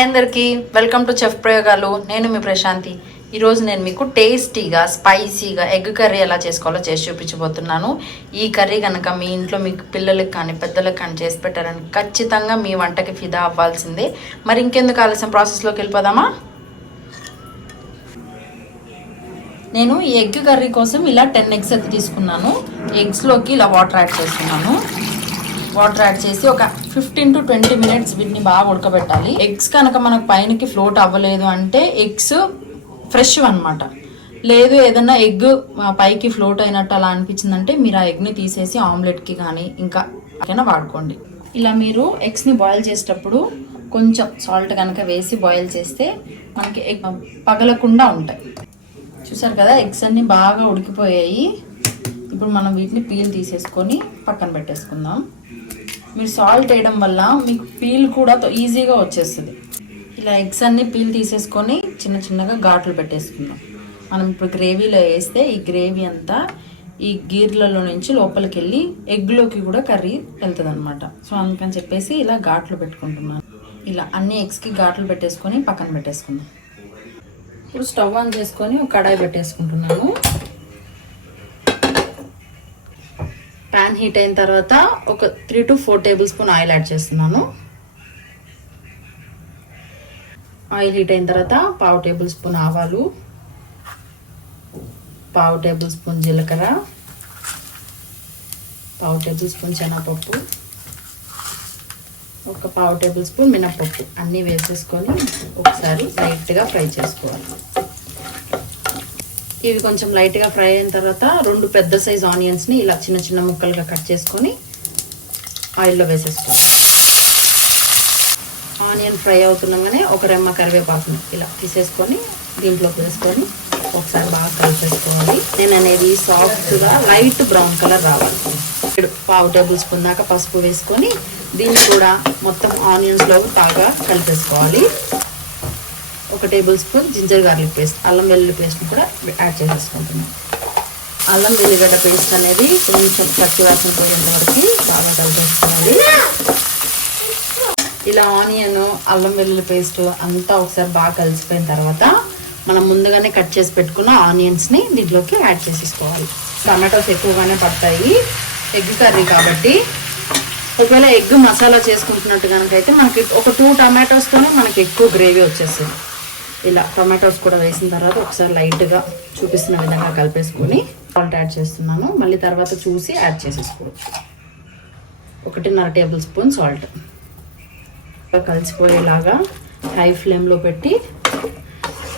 Hi అందరికీ, welcome to chef ప్రయోగాలు. నేను మీ ప్రశాంతి. ఈరోజు నేను మీకు టేస్టీగా స్పైసీగా ఎగ్ కర్రీ ఎలా చేసుకోవాలో చేసి చూపించబోతున్నాను. ఈ కర్రీ కనుక మీ ఇంట్లో మీకు పిల్లలకి కానీ పెద్దలకు కానీ చేసి పెట్టారని ఖచ్చితంగా మీ వంటకి ఫిదా అవ్వాల్సిందే. మరి ఇంకెందుకు ఆలస్యం, ప్రాసెస్లోకి వెళ్ళిపోదామా? నేను ఈ ఎగ్ కర్రీ కోసం ఇలా 10 ఎగ్స్ అయితే తీసుకున్నాను. ఎగ్స్లోకి ఇలా వాటర్ యాడ్ చేస్తున్నాను. వాటర్ యాడ్ చేసి ఒక 15 to 20 minutes వీటిని బాగా ఉడకబెట్టాలి. ఎగ్స్ కనుక మనకు పైనకి ఫ్లోట్ అవ్వలేదు అంటే ఎగ్స్ ఫ్రెష్ అనమాట. లేదు ఏదన్నా ఎగ్ పైకి ఫ్లోట్ అయినట్టు అలా అనిపించిందంటే మీరు ఆ ఎగ్ని తీసేసి ఆమ్లెట్కి కానీ ఇంకా వాడుకోండి. ఇలా మీరు ఎగ్స్ని బాయిల్ చేసేటప్పుడు కొంచెం సాల్ట్ కనుక వేసి బాయిల్ చేస్తే మనకి ఎగ్ పగలకుండా ఉంటాయి. చూసారు కదా, ఎగ్స్ అన్నీ బాగా ఉడికిపోయాయి. ఇప్పుడు మనం వీటిని పీల్ తీసేసుకొని పక్కన పెట్టేసుకుందాం. మీరు సాల్ట్ వేయడం వల్ల మీకు పీల్ కూడా ఈజీగా వచ్చేస్తుంది. ఇలా ఎగ్స్ అన్ని పీల్ తీసేసుకొని చిన్న చిన్నగా ఘాట్లు పెట్టేసుకుందాం. మనం ఇప్పుడు గ్రేవీలో వేస్తే ఈ గ్రేవీ అంతా ఈ గీర్లలో నుంచి లోపలికి వెళ్ళి ఎగ్లోకి కూడా కర్రీ వెళ్తుంది అనమాట. సో అందుకని చెప్పేసి ఇలా ఘాట్లు పెట్టుకుంటున్నాను. ఇలా అన్ని ఎగ్స్కి ఘాట్లు పెట్టేసుకొని పక్కన పెట్టేసుకుందాం. ఇప్పుడు స్టవ్ ఆన్ చేసుకొని ఒక కడాయి పెట్టేసుకుంటున్నాను. ప్యాన్ హీట్ అయిన తర్వాత ఒక 3 to 4 tablespoon ఆయిల్ యాడ్ చేస్తున్నాను. ఆయిల్ హీట్ అయిన తర్వాత 1/2 tablespoon ఆవాలు, 1/2 tablespoon జీలకర్ర, 1/2 tablespoon శనగపప్పు, ఒక 1/2 tablespoon మినపప్పు అన్నీ వేసేసుకొని ఒకసారి లైట్గా ఫ్రై చేసుకోవాలి. ఇవి కొంచెం లైట్గా ఫ్రై అయిన తర్వాత 2 పెద్ద సైజ్ ఆనియన్స్ని ఇలా చిన్న చిన్న ముక్కలుగా కట్ చేసుకొని ఆయిల్లో వేసేసుకోవాలి. ఆనియన్ ఫ్రై అవుతుండగానే ఒక రెమ్మ కరివేపాకుని ఇలా తీసేసుకొని దీంట్లోకి వేసుకొని ఒకసారి బాగా కలిపేసుకోవాలి. నేను అనేది సాఫ్ట్గా లైట్ బ్రౌన్ కలర్ రావాలి. 1/2 tablespoon దాకా పసుపు వేసుకొని దీన్ని కూడా మొత్తం ఆనియన్స్లో బాగా కలిపేసుకోవాలి. 1 tablespoon జింజర్ గార్లిక్ పేస్ట్, అల్లం వెల్లుల్లి పేస్ట్ని కూడా యాడ్ చేసేసుకుంటున్నాం. అల్లం వెల్లిగడ్డ పేస్ట్ అనేది కొంచెం పచ్చి వాసన పోయేంత వరకు బాగా కలిపేసుకోవాలి. ఇలా ఆనియన్, అల్లం వెల్లుల్లి పేస్ట్ అంతా ఒకసారి బాగా కలిసిపోయిన తర్వాత మనం ముందుగానే కట్ చేసి పెట్టుకున్న ఆనియన్స్ని దీంట్లోకి యాడ్ చేసేసుకోవాలి. టమాటోస్ ఎక్కువగానే పడతాయి ఎగ్ కర్రీ కాబట్టి. ఒకవేళ ఎగ్ మసాలా చేసుకుంటున్నట్టు కనుక అయితే మనకి ఒక 2 tomatoestోనే మనకి ఎక్కువ గ్రేవీ వచ్చేస్తుంది. ఇలా టొమాటోస్ కూడా వేసిన తర్వాత ఒకసారి లైట్గా చూపిస్తున్న విధంగా కలిపేసుకొని సాల్ట్ యాడ్ చేస్తున్నాను. మళ్ళీ తర్వాత చూసి యాడ్ చేసేసుకోవచ్చు. 1.5 tablespoon సాల్ట్ కలిసిపోయేలాగా హై ఫ్లేమ్లో పెట్టి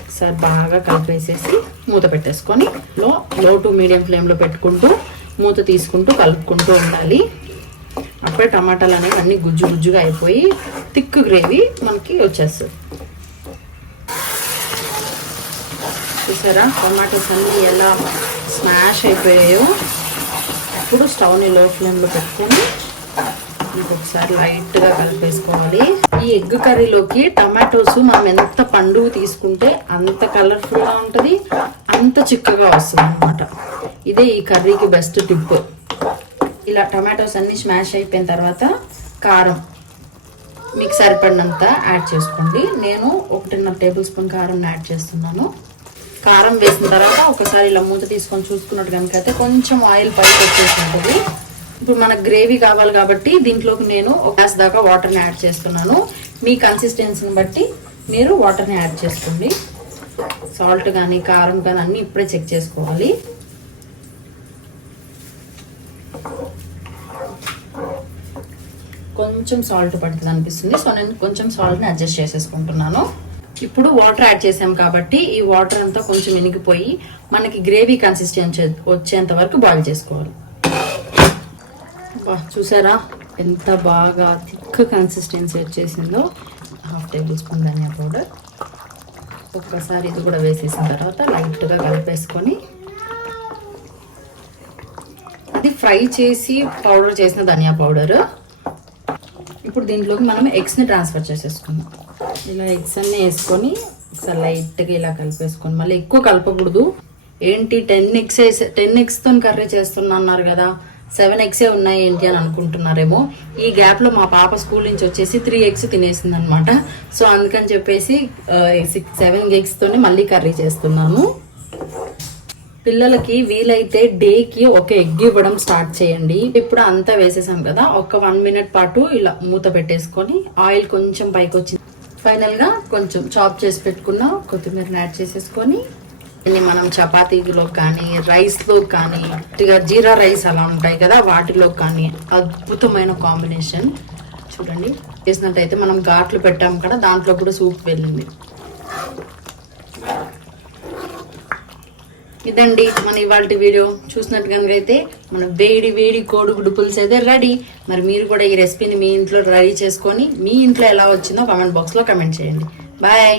ఒకసారి బాగా కలిపేసేసి మూత పెట్టేసుకొని లో టు మీడియం ఫ్లేమ్లో పెట్టుకుంటూ మూత తీసుకుంటూ కలుపుకుంటూ ఉండాలి. అప్పుడే టమాటాలు అనేవి అన్నీ గుజ్జు గుజ్జుగా అయిపోయి థిక్ గ్రేవీ మనకి వచ్చేస్తుంది. చూసారా టమాటోస్ అన్నీ ఎలా స్మాష్ అయిపోయాయో. ఇప్పుడు స్టవ్ని లో ఫ్లేమ్లో పెట్టుకొని ఇంకొకసారి లైట్గా కలిపేసుకోవాలి. ఈ ఎగ్ కర్రీలోకి టమాటోస్ మనం ఎంత పండుగ తీసుకుంటే అంత కలర్ఫుల్గా ఉంటుంది, అంత చిక్కగా వస్తుంది అనమాట. ఇదే ఈ కర్రీకి బెస్ట్ టిప్. ఇలా టమాటోస్ అన్నీ స్మాష్ అయిపోయిన తర్వాత కారం మీకు సరిపడినంత యాడ్ చేసుకోండి. నేను 1.5 tablespoon కారం యాడ్ చేస్తున్నాను. కారం వేసిన తర్వాత ఒకసారి ఇలా మూత తీసుకొని చూసుకున్నట్టు కనుక అయితే కొంచెం ఆయిల్ పైకి వచ్చేసి ఉంటుంది. ఇప్పుడు మనకు గ్రేవీ కావాలి కాబట్టి దీంట్లోకి నేను 1 glass దాకా వాటర్ని యాడ్ చేస్తున్నాను. మీ కన్సిస్టెన్సీని బట్టి మీరు వాటర్ని యాడ్ చేసుకోండి. సాల్ట్ కానీ కారం కానీ అన్నీ ఇప్పుడే చెక్ చేసుకోవాలి. కొంచెం సాల్ట్ పడుతుంది అనిపిస్తుంది, సో నేను కొంచెం సాల్ట్ని అడ్జస్ట్ చేసేసుకుంటున్నాను. ఇప్పుడు వాటర్ యాడ్ చేసాం కాబట్టి ఈ వాటర్ అంతా కొంచెం ఇనిగిపోయి మనకి గ్రేవీ కన్సిస్టెన్సీ వచ్చేంత వరకు బాయిల్ చేసుకోవాలి. చూసారా ఎంత బాగా థిక్ కన్సిస్టెన్సీ వచ్చేసిందో. 1/2 tablespoon ధనియా పౌడర్ ఒక్కసారి ఇది కూడా వేసేసిన తర్వాత లైట్గా కలిపేసుకొని, అది ఫ్రై చేసి పౌడర్ చేసిన ధనియా పౌడర్. ఇప్పుడు దీంట్లోకి మనం ఎగ్స్ని ట్రాన్స్ఫర్ చేసేసుకుందాం. ఇలా ఎగ్స్ అన్నీ వేసుకొని ఒకసారి లైట్గా ఇలా కలిపేసుకొని, మళ్ళీ ఎక్కువ కలపకూడదు. ఏంటి 10 eggsతో కర్రీ చేస్తున్నా అన్నారు కదా, 7 eggs ఉన్నాయి ఏంటి అని అనుకుంటున్నారేమో. ఈ గ్యాప్ లో మా పాప స్కూల్ నుంచి వచ్చేసి 3 eggs తినేసింది అనమాట. సో అందుకని చెప్పేసి 7 eggs తోనే మళ్ళీ కర్రీ చేస్తున్నాను. పిల్లలకి వీలైతే డేకి ఒక ఎగ్ ఇవ్వడం స్టార్ట్ చేయండి. ఇప్పుడు అంతా వేసేసాం కదా, ఒక 1 minute పాటు ఇలా మూత పెట్టేసుకొని ఆయిల్ కొంచెం పైకి వచ్చింది. ఫైనల్ గా కొంచెం చాప్ చేసి పెట్టుకున్న కొత్తిమీరని యాడ్ చేసేసుకొని మనం చపాతీలో కానీ రైస్ లో కానీ జీరా రైస్ అలా ఉంటాయి కదా వాటిలో కానీ అద్భుతమైన కాంబినేషన్. చూడండి చేసినట్టయితే మనం ఘాట్లు పెట్టాం కదా, దాంట్లో కూడా సూప్ వెళ్ళింది. ఇదండి మన ఇవాళ వీడియో. చూసినట్టు కనుక అయితే మన వేడి వేడి కోడిగుడ్డు పులుసు అయితే రెడీ. మరి మీరు కూడా ఈ రెసిపీని మీ ఇంట్లో రెడీ చేసుకొని మీ ఇంట్లో ఎలా వచ్చిందో కామెంట్ బాక్స్ లో కామెంట్ చేయండి. బాయ్.